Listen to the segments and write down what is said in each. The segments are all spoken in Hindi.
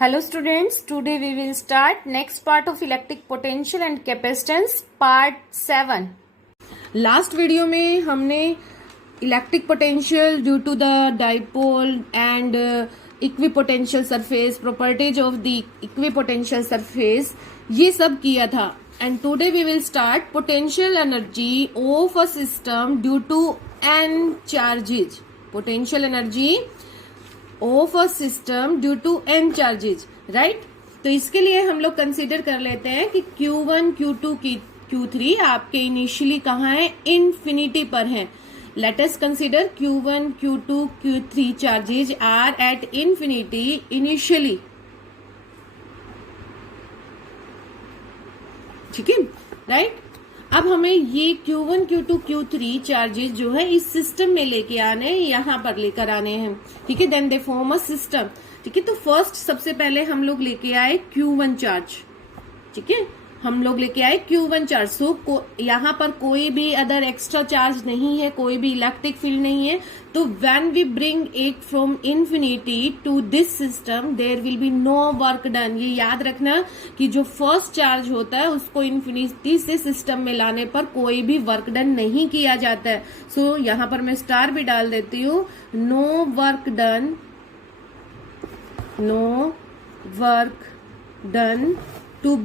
Hello students, today we will start next part of electric potential and capacitance part 7. Last video में हमने electric potential due to the dipole and equipotential surface, properties of the equipotential surface, ये सब किया था. And today we will start potential energy of a system due to n charges. Potential energy of a system due to n charges, right. तो इसके लिए हम लोग कंसीडर कर लेते हैं कि Q1, Q2, Q3 आपके इनिशियली कहाँ है, इन्फिनिटी पर हैं. Let us consider Q1, Q2, Q3 charges are at infinity initially. ठीक है, राइट. अब हमें ये Q1, Q2, Q3 चार्जेस जो है इस सिस्टम में लेके आने, यहाँ पर लेकर आने हैं. ठीक है, then they form a system. ठीक है, तो फर्स्ट सबसे पहले हम लोग लेके आए Q1 चार्ज. ठीक है, हम लोग लेके आए Q1 चार्ज. सो यहाँ पर कोई भी अदर एक्स्ट्रा चार्ज नहीं है, कोई भी इलेक्ट्रिक फील्ड नहीं है. तो when we bring it from infinity to this system there will be no work done. ये याद रखना कि जो फर्स्ट चार्ज होता है उसको इन्फिनिटी से सिस्टम में लाने पर कोई भी वर्क डन नहीं किया जाता है. सो यहाँ पर मैं स्टार भी डाल देती हूँ. No work done, no work done to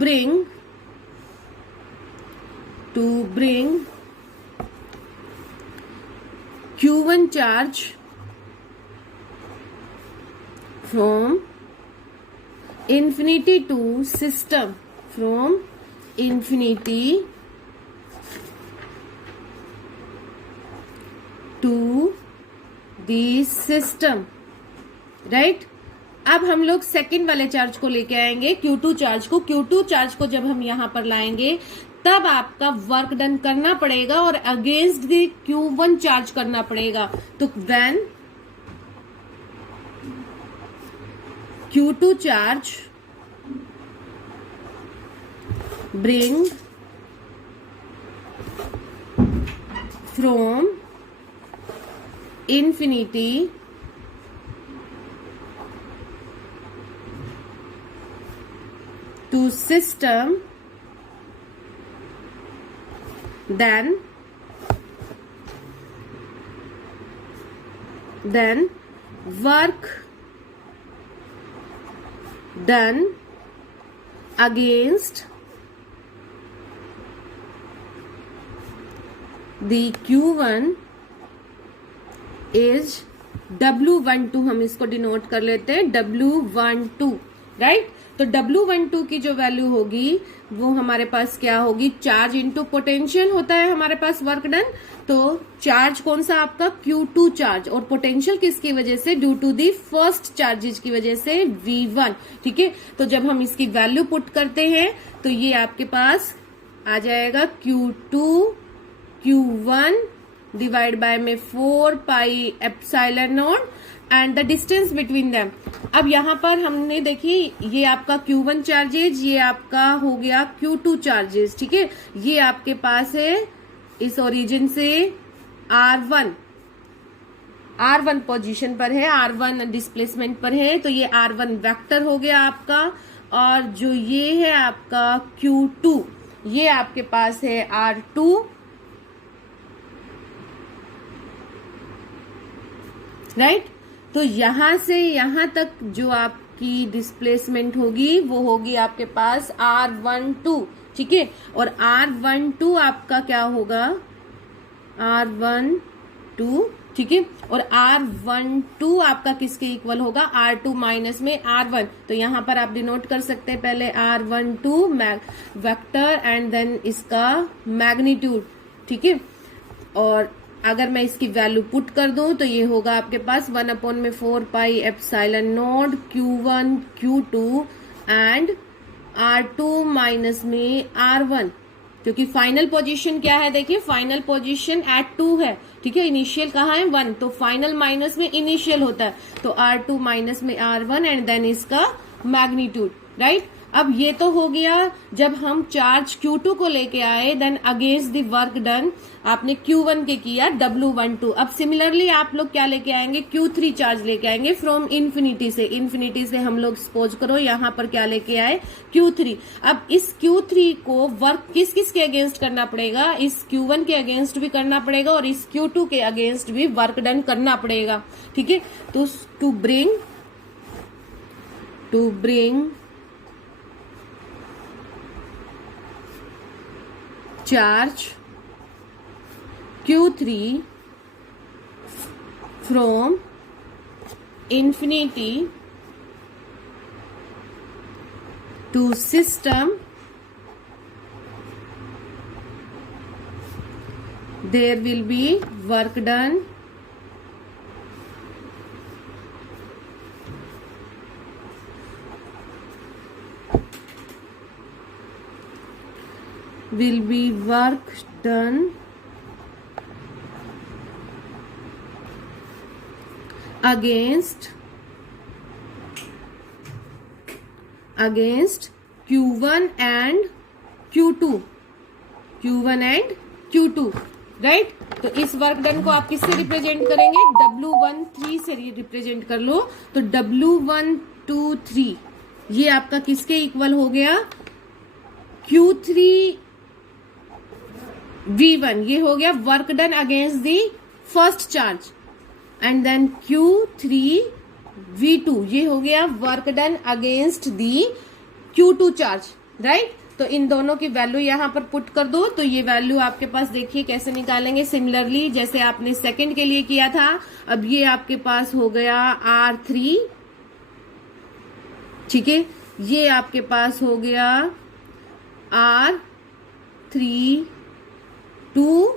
bring Q1 charge from infinity to system, from infinity to the system, right. अब हम लोग सेकेंड वाले चार्ज को लेके आएंगे, Q2 चार्ज को. Q2 चार्ज को जब हम यहां पर लाएंगे तब आपका वर्क डन करना पड़ेगा और अगेंस्ट द Q1 चार्ज करना पड़ेगा. तो when Q2 charge bring from infinity to system, then work done against the Q1 is W12. हम इसको डिनोट कर लेते हैं W12, राइट. तो W12 की जो वैल्यू होगी वो हमारे पास क्या होगी, चार्ज इनटू पोटेंशियल होता है हमारे पास वर्क डन. तो चार्ज कौन सा आपका, Q2 चार्ज, और पोटेंशियल किसकी वजह से, due to the first charges की वजह से V1. ठीक है, तो जब हम इसकी वैल्यू पुट करते हैं तो ये आपके पास आ जाएगा Q2 Q1 डिवाइड बाय में 4 पाई epsilon not and the distance between them. अब यहाँ पर हमने देखी ये आपका Q1 चार्जेज, ये आपका हो गया Q2 चार्जेज. ठीक है, ये आपके पास है इस ओरिजिन से R1 पोजीशन पर है, R1 डिस्प्लेसमेंट पर है. तो ये R1 वेक्टर हो गया आपका, और जो ये है आपका Q2 ये आपके पास है R2, राइट. तो यहां से यहां तक जो आपकी डिस्प्लेसमेंट होगी वो होगी आपके पास R12. ठीक है, और R12 आपका क्या होगा, R12. ठीक है, और R12 आपका किसके इक्वल होगा, R2 माइनस में R1. तो यहां पर आप डिनोट कर सकते हैं पहले R12 वेक्टर एंड देन इसका मैग्नीट्यूड. ठीक है, और अगर मैं इसकी वैल्यू पुट कर दूं तो ये होगा आपके पास 1/4 pi epsilon not Q1 Q2 and R2 minus में R1. क्योंकि फाइनल पोजीशन क्या है, देखिए फाइनल पोजीशन एट 2 है. ठीक है, इनिशियल कहाँ है 1, तो फाइनल माइनस में इनिशियल होता है. तो R2 माइनस में R1 एंड देन इसका मैग्नीट्यूड, राइट. अब ये तो हो गया जब हम चार्ज Q2 को लेके आए, then against the work done आपने Q1 के किया W12। अब सिमिलरली आप लोग क्या लेके आएंगे, Q3 चार्ज लेके आएंगे फ्रॉम इन्फिनिटी से। इन्फिनिटी से हम लोग सपोज करो यहाँ पर क्या लेके आए, Q3। अब इस Q3 को वर्क किस किस के अगेंस्ट करना पड़ेगा, इस Q1 के अगेंस्ट भी करना पड़ेगा और इस Q2 के अगेंस्ट भी वर्क डन करना पड़ेगा। ठीक है, तो to bring charge Q3 from infinity to system, there will be work done against Q1 and Q2, right. तो इस वर्क डन को आप किससे रिप्रेजेंट करेंगे, W13 से रिप्रेजेंट कर लो। तो W123 ये आपका किसके इक्वल हो गया, Q3 V1, ये हो गया work done against the first charge, and then Q3 V2 ये हो गया work done against the Q2 charge, right. तो इन दोनों की वैल्यू यहां पर पुट कर दो। तो ये वैल्यू आपके पास देखिए कैसे निकालेंगे, सिमिलरली जैसे आपने सेकंड के लिए किया था। अब ये आपके पास हो गया R3, ठीक है, ये आपके पास हो गया R3 2,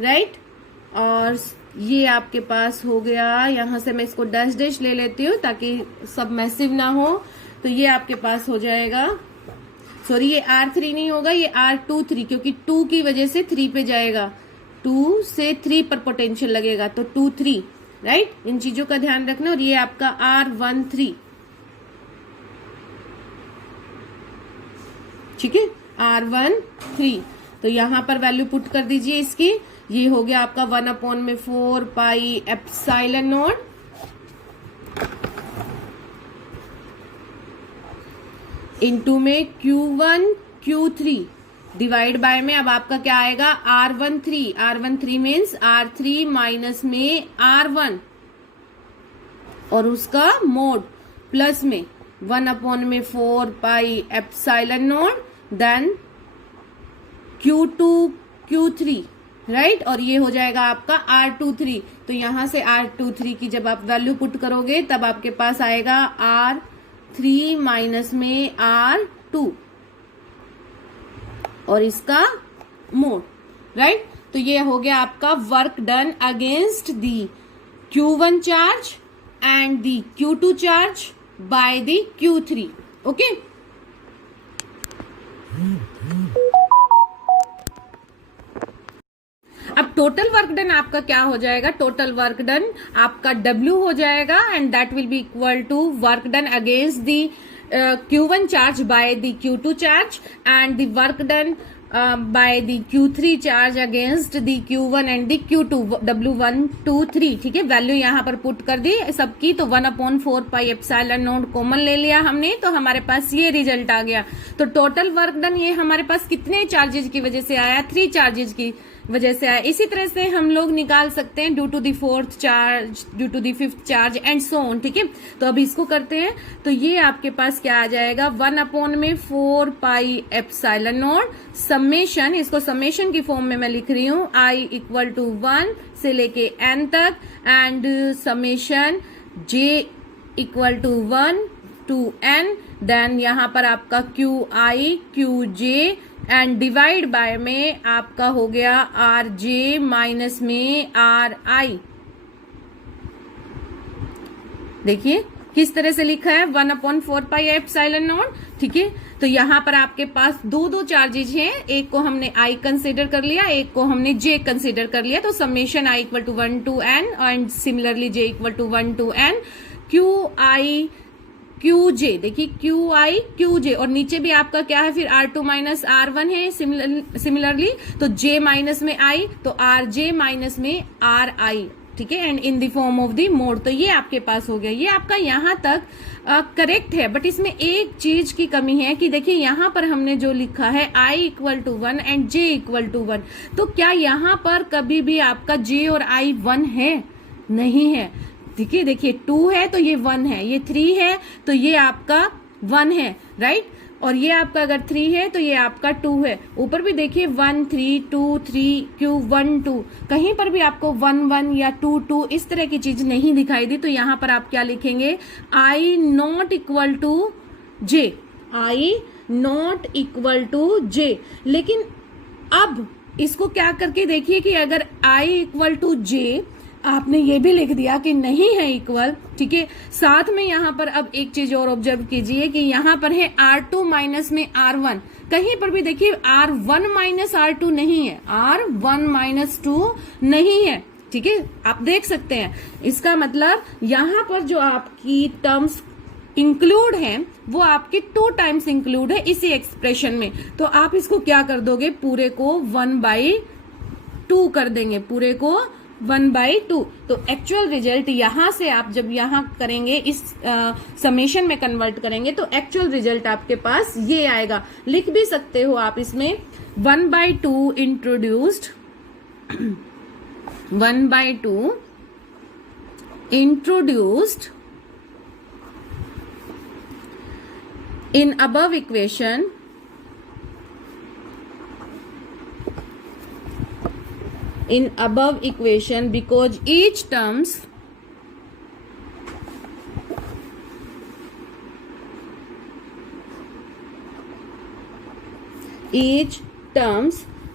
राइट, और ये आपके पास हो गया, यहां से मैं इसको डैश डैश ले लेती हूँ ताकि सब मैसिव ना हो। तो ये आपके पास हो जाएगा, सॉरी ये R3 नहीं होगा, ये R23, क्योंकि 2 की वजह से 3 पे जाएगा, 2 से 3 पर पोटेंशियल लगेगा, तो 2 3, राइट। इन चीजों का ध्यान रखना। और ये आपका R13, ठीक है, R13। तो यहां पर वैल्यू पुट कर दीजिए इसकी। ये हो गया आपका 1/4 पाई एप्सिलॉन नॉट इनटू में Q1 Q3 डिवाइड बाय में अब आपका क्या आएगा, R13 मीन्स R3 माइनस में R1 और उसका मोड प्लस में 1/4 pi epsilon naught then Q2 Q3, right. और ये हो जाएगा आपका R23। तो यहां से R23 की जब आप वैल्यू पुट करोगे तब आपके पास आएगा R3 माइनस में R2 और इसका मोड, राइट। तो ये हो गया आपका work done against the Q1 charge and the Q2 charge by the Q3, okay. अब टोटल वर्क डन आपका क्या हो जाएगा, टोटल वर्क डन आपका W हो जाएगा and that will be equal to work done against the Q1 charge by the Q2 charge and the work done by the Q3 charge against the Q1 and the Q2, W123, ठीक है। वैल्यू यहाँ पर पुट कर दी सबकी। तो 1/4 पाई एप्सिलॉन नॉट कॉमन ले लिया हमने, तो हमारे पास ये रिजल्ट आ गया। तो टोटल वर्क डन ये हमारे पास कितने चार्जेज की वजह से आया, 3 चार्जेज की वजह से आया। इसी तरह से हम लोग निकाल सकते हैं due to the 4th charge, due to the 5th charge and so on, ठीक है। तो अब इसको करते हैं। तो ये आपके पास क्या आ जाएगा, 1/4 पाई एप्सिलॉन नॉट समेशन, इसको समेशन की फॉर्म में मैं लिख रही हूँ, I इक्वल टू 1 से लेके n तक and summation j equal to 1 to n, then यहाँ पर आपका QI QJ and divide by में आपका हो गया RJ माइनस में RI। देखिए किस तरह से लिखा है, 1/4 पाई एप्सिलॉन नॉट, ठीक है। तो यहाँ पर आपके पास दो चार्जेज हैं, एक को हमने I कंसिडर कर लिया, एक को हमने J कंसिडर कर लिया। तो summation I equal to 1 to n and similarly J equal to 1 to n। QI Q J, देखिए क्यू आई क्यू जे, और नीचे भी आपका क्या है फिर R2 माइनस R1 है सिमिलरली, तो J माइनस में I, तो RJ माइनस में RI, ठीक है, and in the form of the mode. तो ये आपके पास हो गया, ये आपका यहां तक करेक्ट है, बट इसमें एक चीज की कमी है कि देखिए यहां पर हमने जो लिखा है I equal to 1 and J equal to 1, तो क्या यहां पर कभी भी आपका J और I 1 है? नहीं है, ठीक है, देखिए 2 है तो ये 1 है, ये 3 है तो ये आपका 1 है, राइट, और ये आपका अगर 3 है तो ये आपका 2 है। ऊपर भी देखिए 1 3 2 3 Q 1 2, कहीं पर भी आपको 1 1 या 2 2 इस तरह की चीज नहीं दिखाई दी, तो यहां पर आप क्या लिखेंगे? I not equal to J, I not equal to J। लेकिन अब इसको क्या करके देखिए कि अगर I इक्वल टू J आपने ये भी लिख दिया कि नहीं है इक्वल, ठीक है, साथ में यहां पर अब एक चीज और ऑब्जर्व कीजिए कि यहां पर है R2 माइनस में R1, कहीं पर भी देखिए R1 माइनस R2 नहीं है, R1 माइनस 2 नहीं है, ठीक है, आप देख सकते हैं। इसका मतलब यहां पर जो आपकी टर्म्स इंक्लूड है वो आपके 2 टाइम्स इंक्लूड है इसी एक्सप्रेशन में, तो आप इसको क्या कर दोगे? पूरे को 1/2 कर देंगे, पूरे को 1/2। तो एक्चुअल रिजल्ट यहां से आप जब यहां करेंगे, इस समेशन में कन्वर्ट करेंगे, तो एक्चुअल रिजल्ट आपके पास ये आएगा। लिख भी सकते हो आप इसमें 1/2 introduced 1/2 introduced in above equation because each terms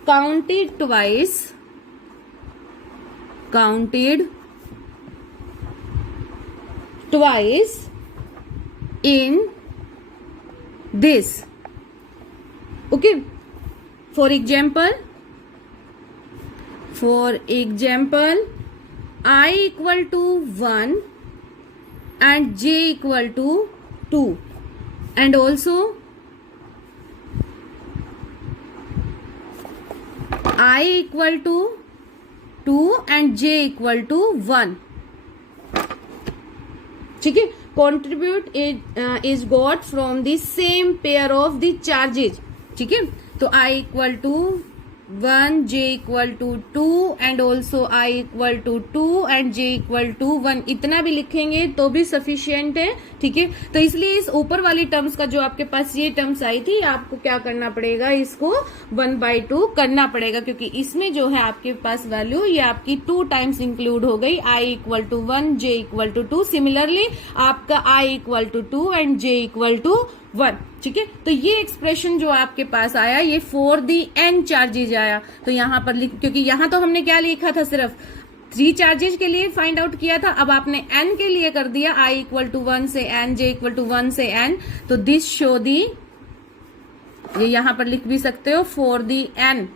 counted twice in this, okay, for example I equal to 1 and J equal to 2, and also I equal to 2 and J equal to 1, ठीक है, contribute is got from the same pair of the charges, ठीक है, तो I equal to 1 J equal to 2 and also I equal to 2 and J equal to 1, इतना भी लिखेंगे तो भी सफिशियंट है, ठीक है। तो इसलिए इस ऊपर वाली टर्म्स का जो आपके पास ये टर्म्स आई थी, आपको क्या करना पड़ेगा? इसको 1/2 करना पड़ेगा, क्योंकि इसमें जो है आपके पास वैल्यू ये आपकी 2 टाइम्स इंक्लूड हो गई। I equal to 1 J equal to 2, similarly आपका I equal to 2 and J equal to 1, ठीक है। तो ये एक्सप्रेशन जो आपके पास आया ये फॉर दी n चार्जेज आया, तो यहां पर क्योंकि यहां तो हमने क्या लिखा था? सिर्फ 3 चार्जेज के लिए फाइंड आउट किया था, अब आपने n के लिए कर दिया, I इक्वल टू 1 से n, J इक्वल टू 1 से n, तो दिस शो दी, ये यहां पर लिख भी सकते हो, for the n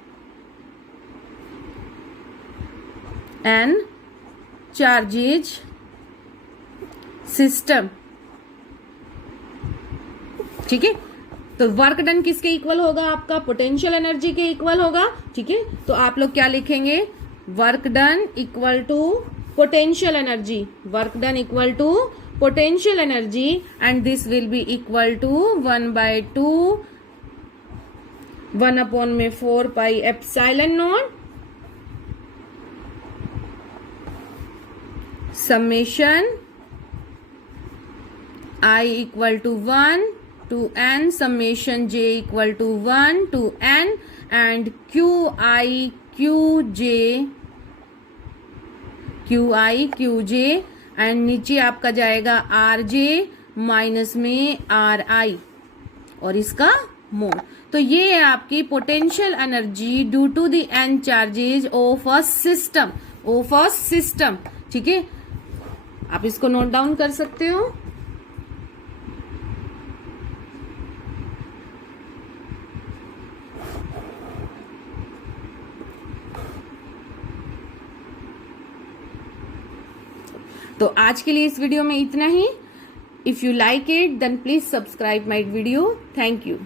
charges system, ठीक है। तो वर्क डन किसके इक्वल होगा? आपका पोटेंशियल एनर्जी के इक्वल होगा, ठीक है। तो आप लोग क्या लिखेंगे? Work done equal to potential energy, work done equal to potential energy, and this will be equal to 1/2 1/4 pi epsilon naught summation I equal to 1 to n summation J equal to 1 to n and Qi Qj and नीचे आपका जाएगा RJ माइनस में RI और इसका मोड। तो ये है आपकी potential energy due to the n charges of a system, ठीक है। आप इसको नोट डाउन कर सकते हो। तो आज के लिए इस वीडियो में इतना ही। If you like it, then please subscribe my video. Thank you.